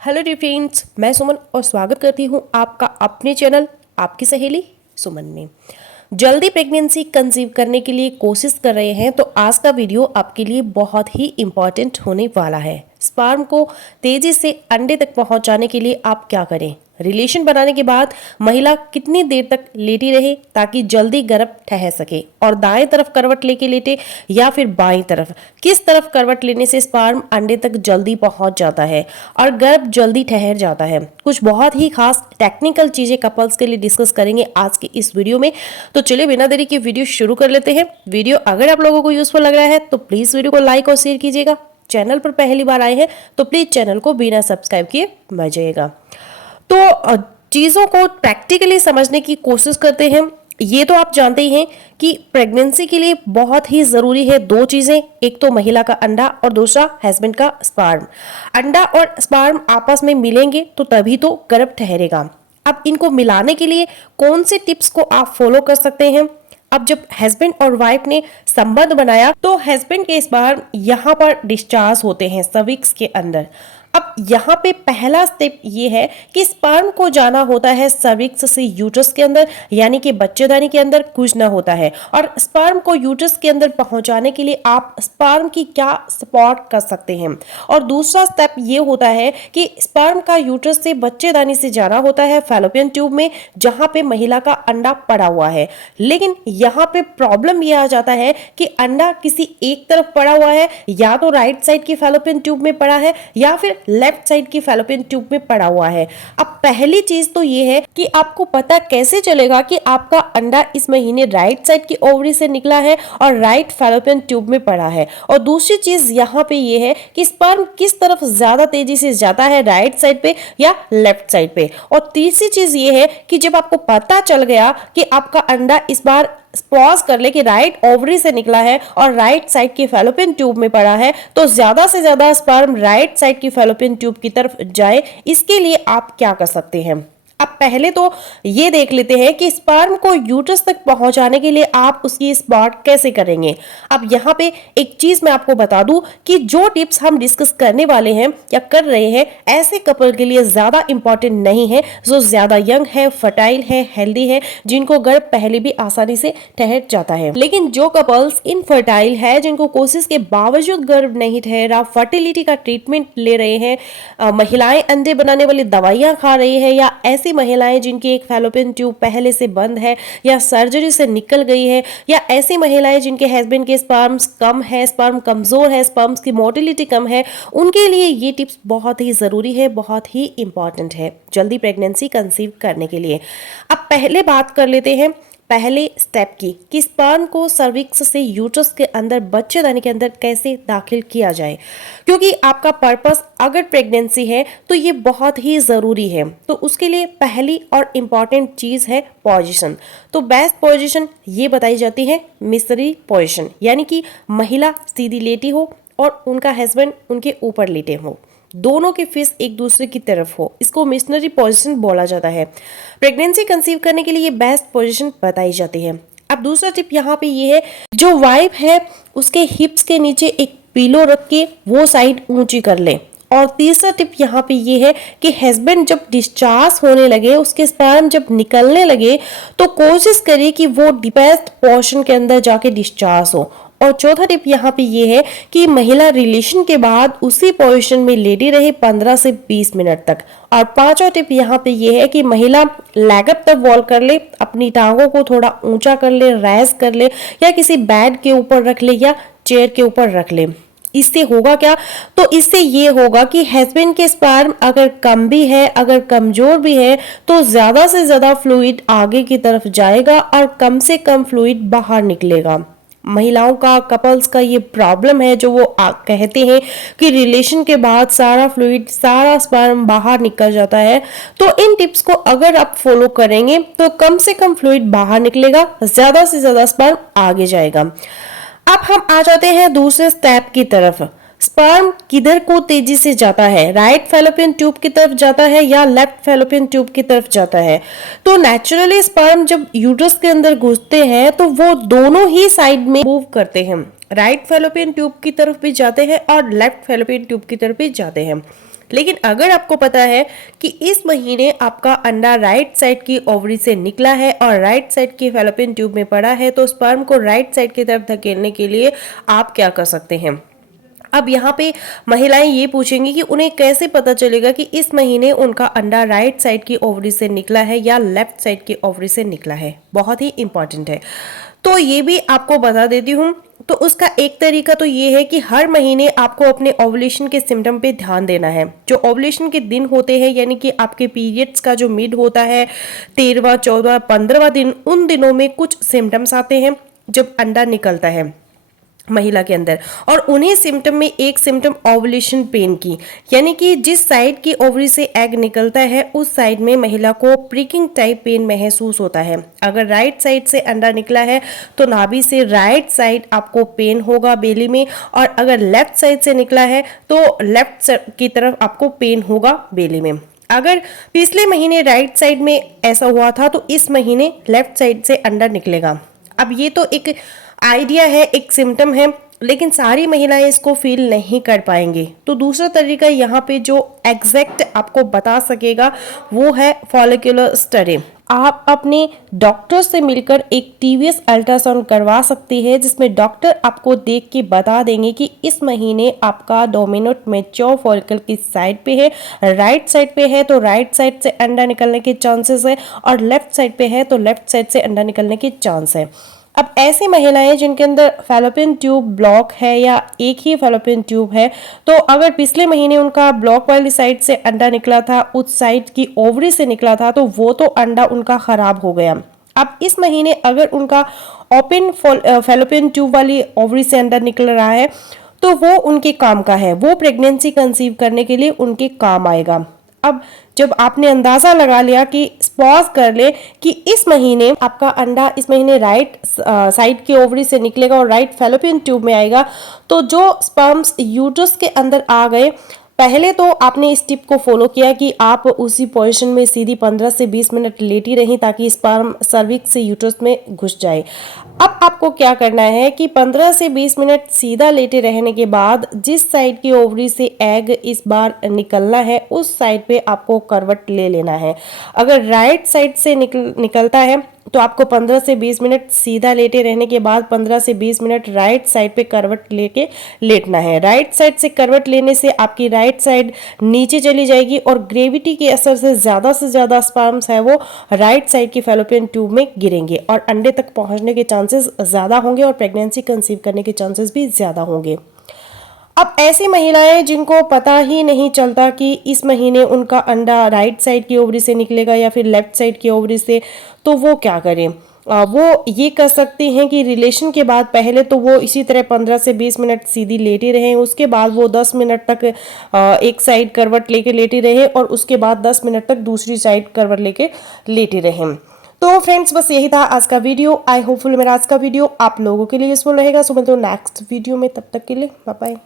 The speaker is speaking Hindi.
हेलो डियर फ्रेंड्स, मैं सुमन और स्वागत करती हूँ आपका अपने चैनल आपकी सहेली सुमन में। जल्दी प्रेगनेंसी कंसीव करने के लिए कोशिश कर रहे हैं तो आज का वीडियो आपके लिए बहुत ही इम्पॉर्टेंट होने वाला है। स्पर्म को तेजी से अंडे तक पहुंचाने के लिए आप क्या करें, रिलेशन बनाने के बाद महिला कितनी देर तक लेटी रहे ताकि जल्दी गर्भ ठहर सके, और दाएं तरफ करवट लेके लेटे या फिर बाएं तरफ, किस तरफ करवट लेने से स्पर्म अंडे तक जल्दी पहुंच जाता है और गर्भ जल्दी ठहर जाता है। कुछ बहुत ही खास टेक्निकल चीजें कपल्स के लिए डिस्कस करेंगे आज के इस वीडियो में। तो चलिए बिना देरी के वीडियो शुरू कर लेते हैं। वीडियो अगर आप लोगों को यूजफुल लग रहा है तो प्लीज वीडियो को लाइक और शेयर कीजिएगा। चैनल पर पहली बार आए हैं तो प्लीज चैनल को बिना सब्सक्राइब किए मत जाइएगा। तो चीज़ों को प्रैक्टिकली समझने की कोशिश करते हैं। ये तो आप जानते ही हैं कि प्रेगनेंसी के लिए बहुत ही ज़रूरी है दो चीज़ें, एक तो महिला का अंडा और दूसरा हस्बैंड का स्पर्म। अंडा और स्पर्म आपस में मिलेंगे तो तभी तो गर्भ ठहरेगा। अब इनको मिलाने के लिए कौन से टिप्स को आप फॉलो कर सकते हैं। अब जब हस्बैंड और वाइफ ने संबंध बनाया तो हस्बैंड के स्पर्म यहाँ पर डिस्चार्ज होते हैं सर्विक्स के अंदर। अब यहाँ पे पहला स्टेप ये है कि स्पर्म को जाना होता है सर्विक्स से यूट्रस के अंदर, यानी कि बच्चेदानी के अंदर कूदना होता है। और स्पर्म को यूट्रस के अंदर पहुंचाने के लिए आप स्पर्म की क्या सपोर्ट कर सकते हैं। और दूसरा स्टेप ये होता है कि स्पर्म का यूट्रस से बच्चेदानी से जाना होता है फैलोपियन ट्यूब में, जहां पे महिला का अंडा पड़ा हुआ है। लेकिन यहाँ पे प्रॉब्लम ये आ जाता है कि अंडा किसी एक तरफ पड़ा हुआ है, या तो राइट साइड की फैलोपियन ट्यूब में पड़ा है या फिर लेफ्ट साइड की फैलोपियन ट्यूब में पड़ा हुआ है। अब पहली चीज तो ये है कि आपको पता कैसे चलेगा कि आपका अंडा इस महीने राइट साइड की ओवरी से निकला है और राइट फैलोपियन ट्यूब में पड़ा है। और दूसरी चीज यहाँ पे ये है कि स्पर्म किस तरफ ज्यादा तेजी से जाता है, राइट साइड पे या लेफ्ट साइड पे। और तीसरी चीज ये है कि जब आपको पता चल गया कि आपका अंडा इस बार पॉज कर ले कि राइट ओवरी से निकला है और राइट साइड की फैलोपियन ट्यूब में पड़ा है, तो ज्यादा से ज्यादा स्पर्म राइट साइड की फैलोपियन ट्यूब की तरफ जाए। इसके लिए आप क्या कर सकते हैं। अब पहले तो ये देख लेते हैं कि स्पर्म को यूट्रस तक पहुंचाने के लिए आप उसकी स्पॉट कैसे करेंगे। अब यहाँ पे एक चीज मैं आपको बता दूं कि जो टिप्स हम डिस्कस करने वाले हैं या कर रहे हैं, ऐसे कपल के लिए ज्यादा इंपॉर्टेंट नहीं है जो ज्यादा यंग है, फर्टाइल है, हेल्दी है, जिनको गर्भ पहले भी आसानी से ठहर जाता है। लेकिन जो कपल्स इनफर्टाइल है, जिनको कोशिश के बावजूद गर्भ नहीं ठहरा, फर्टिलिटी का ट्रीटमेंट ले रहे हैं, महिलाएं अंडे बनाने वाली दवाइयां खा रही है, या ऐसी महिलाएं जिनकी एक फैलोपियन ट्यूब पहले से बंद है या सर्जरी से निकल गई है, या ऐसी महिलाएं जिनके हस्बैंड के स्पर्म्स कम है, स्पर्म कमजोर है, स्पर्म्स की मोटिलिटी कम है, उनके लिए ये टिप्स बहुत ही जरूरी है, बहुत ही इंपॉर्टेंट है जल्दी प्रेगनेंसी कंसीव करने के लिए। अब पहले बात कर लेते हैं पहले स्टेप की कि स्पर्म को सर्विक्स से यूट्रस के अंदर, बच्चेदानी के अंदर कैसे दाखिल किया जाए। क्योंकि आपका पर्पस अगर प्रेगनेंसी है तो ये बहुत ही ज़रूरी है। तो उसके लिए पहली और इम्पॉर्टेंट चीज़ है पोजीशन। तो बेस्ट पोजीशन ये बताई जाती है मिसरी पोजीशन, यानी कि महिला सीधी लेटी हो और उनका हस्बैंड उनके ऊपर लेटे हो, दोनों के फेस एक दूसरे की तरफ हो। इसको मिशनरी पोजीशन बोला जाता है। प्रेगनेंसी कंसीव करने के लिए ये बेस्ट पोजीशन बताई जाती है। अब दूसरा टिप यहाँ पे ये है, जो वाइफ है उसके हिप्स के नीचे एक पिलो रख के वो साइड ऊंची कर ले। और तीसरा टिप यहाँ पे ये है कि हस्बैंड जब डिस्चार्ज होने लगे, उसके स्पर्म जब निकलने लगे, तो कोशिश करिए कि वो डीपेस्ट पोर्शन के अंदर जाके डिस्चार्ज हो। और चौथा टिप यहाँ पे ये है कि महिला रिलेशन के बाद उसी पोजीशन में लेटी रहे 15 से 20 मिनट तक। और पांचवा टिप यहाँ पे ये है कि महिला लेग अप तक वॉल कर ले, अपनी टांगों को थोड़ा ऊंचा कर ले, रेज कर ले, या किसी बेड के ऊपर रख ले या चेयर के ऊपर रख ले। इससे होगा क्या, तो इससे ये होगा कि हस्बैंड के स्पर्म अगर कम भी है, अगर कमजोर भी है, तो ज्यादा से ज्यादा फ्लूइड आगे की तरफ जाएगा और कम से कम फ्लूइड बाहर निकलेगा। महिलाओं का, कपल्स का ये प्रॉब्लम है, जो वो कहते हैं कि रिलेशन के बाद सारा फ्लूइड, सारा स्पर्म बाहर निकल जाता है। तो इन टिप्स को अगर आप फॉलो करेंगे तो कम से कम फ्लूइड बाहर निकलेगा, ज्यादा से ज्यादा स्पर्म आगे जाएगा। अब हम आ जाते हैं दूसरे स्टेप की तरफ। स्पर्म किधर को तेजी से जाता है, राइट फैलोपियन ट्यूब की तरफ जाता है या लेफ्ट फैलोपियन ट्यूब की तरफ जाता है। तो नेचुरली स्पर्म जब यूट्रस के अंदर घुसते हैं तो वो दोनों ही साइड में मूव करते हैं, राइट फैलोपियन ट्यूब की तरफ भी जाते हैं और लेफ्ट फैलोपियन ट्यूब की तरफ भी जाते हैं। लेकिन अगर आपको पता है कि इस महीने आपका अंडा राइट साइड की ओवरी से निकला है और राइट साइड की फैलोपियन ट्यूब में पड़ा है, तो स्पर्म को राइट साइड की तरफ धकेलने के लिए आप क्या कर सकते हैं। अब यहाँ पे महिलाएं ये पूछेंगी कि उन्हें कैसे पता चलेगा कि इस महीने उनका अंडा राइट साइड की ओवरी से निकला है या लेफ्ट साइड की ओवरी से निकला है। बहुत ही इंपॉर्टेंट है, तो ये भी आपको बता देती हूँ। तो उसका एक तरीका तो ये है कि हर महीने आपको अपने ओवुलेशन के सिम्टम पे ध्यान देना है। जो ओवुलेशन के दिन होते हैं, यानी कि आपके पीरियड्स का जो मिड होता है 13वां 14वां 15वां दिन, उन दिनों में कुछ सिम्टम्स आते हैं जब अंडा निकलता है महिला के अंदर, और उन्हीं सिम्टम में एक सिम्टम ओवुलेशन पेन की, यानी कि जिस साइड की ओवरी से एग निकलता है उस साइड में महिला को प्रिकिंग टाइप पेन महसूस होता है। अगर राइट साइड से अंडा निकला है तो नाभि से राइट साइड आपको पेन होगा बेली में, और अगर लेफ्ट साइड से निकला है तो लेफ्ट की तरफ आपको पेन होगा बेली में। अगर पिछले महीने राइट साइड में ऐसा हुआ था तो इस महीने लेफ्ट साइड से अंडा निकलेगा। अब ये तो एक आइडिया है, एक सिम्टम है, लेकिन सारी महिलाएं इसको फील नहीं कर पाएंगी। तो दूसरा तरीका यहाँ पे जो एग्जैक्ट आपको बता सकेगा वो है फॉलिकुलर स्टडी। आप अपने डॉक्टर से मिलकर एक टीवीएस अल्ट्रासाउंड करवा सकती है, जिसमें डॉक्टर आपको देख के बता देंगे कि इस महीने आपका डोमिनेंट मैच्योर फॉलिकल किस साइड पे है। राइट साइड पे है तो राइट साइड से अंडा निकलने के चांसेस है, और लेफ्ट साइड पे है तो लेफ्ट साइड से अंडा निकलने के चांस है। अब ऐसी महिलाएं जिनके अंदर फैलोपियन ट्यूब ब्लॉक है या एक ही फैलोपियन ट्यूब है, तो अगर पिछले महीने उनका ब्लॉक वाली साइड से अंडा निकला था, उस साइड की ओवरी से निकला था, तो वो तो अंडा उनका खराब हो गया। अब इस महीने अगर उनका ओपन फैलोपियन ट्यूब वाली ओवरी से अंडा निकल रहा है तो वो उनके काम का है, वो प्रेगनेंसी कंसीव करने के लिए उनके काम आएगा। अब जब आपने अंदाजा लगा लिया कि पॉज कर ले कि इस महीने आपका अंडा इस महीने राइट साइड की ओवरी से निकलेगा और राइट फैलोपियन ट्यूब में आएगा, तो जो स्पर्म्स यूट्रस के अंदर आ गए, पहले तो आपने इस टिप को फॉलो किया कि आप उसी पोजीशन में सीधी 15 से 20 मिनट लेटी रहीं ताकि स्पर्म सर्विक्स से यूट्रस में घुस जाए। अब आपको क्या करना है कि 15 से 20 मिनट सीधा लेटे रहने के बाद जिस साइड की ओवरी से एग इस बार निकलना है उस साइड पे आपको करवट ले लेना है। अगर राइट साइड से निकलता है तो आपको 15 से 20 मिनट सीधा लेटे रहने के बाद 15 से 20 मिनट राइट साइड पे करवट लेके लेटना है। राइट साइड से करवट लेने से आपकी राइट साइड नीचे चली जाएगी और ग्रेविटी के असर से ज़्यादा स्पर्म्स है वो राइट साइड की फैलोपियन ट्यूब में गिरेंगे और अंडे तक पहुंचने के चांसेस ज़्यादा होंगे और प्रेगनेंसी कंसीव करने के चांसेस भी ज़्यादा होंगे। अब ऐसी महिलाएं जिनको पता ही नहीं चलता कि इस महीने उनका अंडा राइट साइड की ओवरी से निकलेगा या फिर लेफ्ट साइड की ओवरी से, तो वो क्या करें। वो ये कर सकती हैं कि रिलेशन के बाद पहले तो वो इसी तरह 15 से 20 मिनट सीधी लेटी रहें, उसके बाद वो 10 मिनट तक एक साइड करवट लेके लेटी रहे और उसके बाद 10 मिनट तक दूसरी साइड करवट लेके लेटी रहें। तो फ्रेंड्स बस यही था आज का वीडियो। आई होपफुल मेरा आज का वीडियो आप लोगों के लिए यूजफुल रहेगा। सो मिलते हैं नेक्स्ट वीडियो में, तब तक के लिए बाय बाय।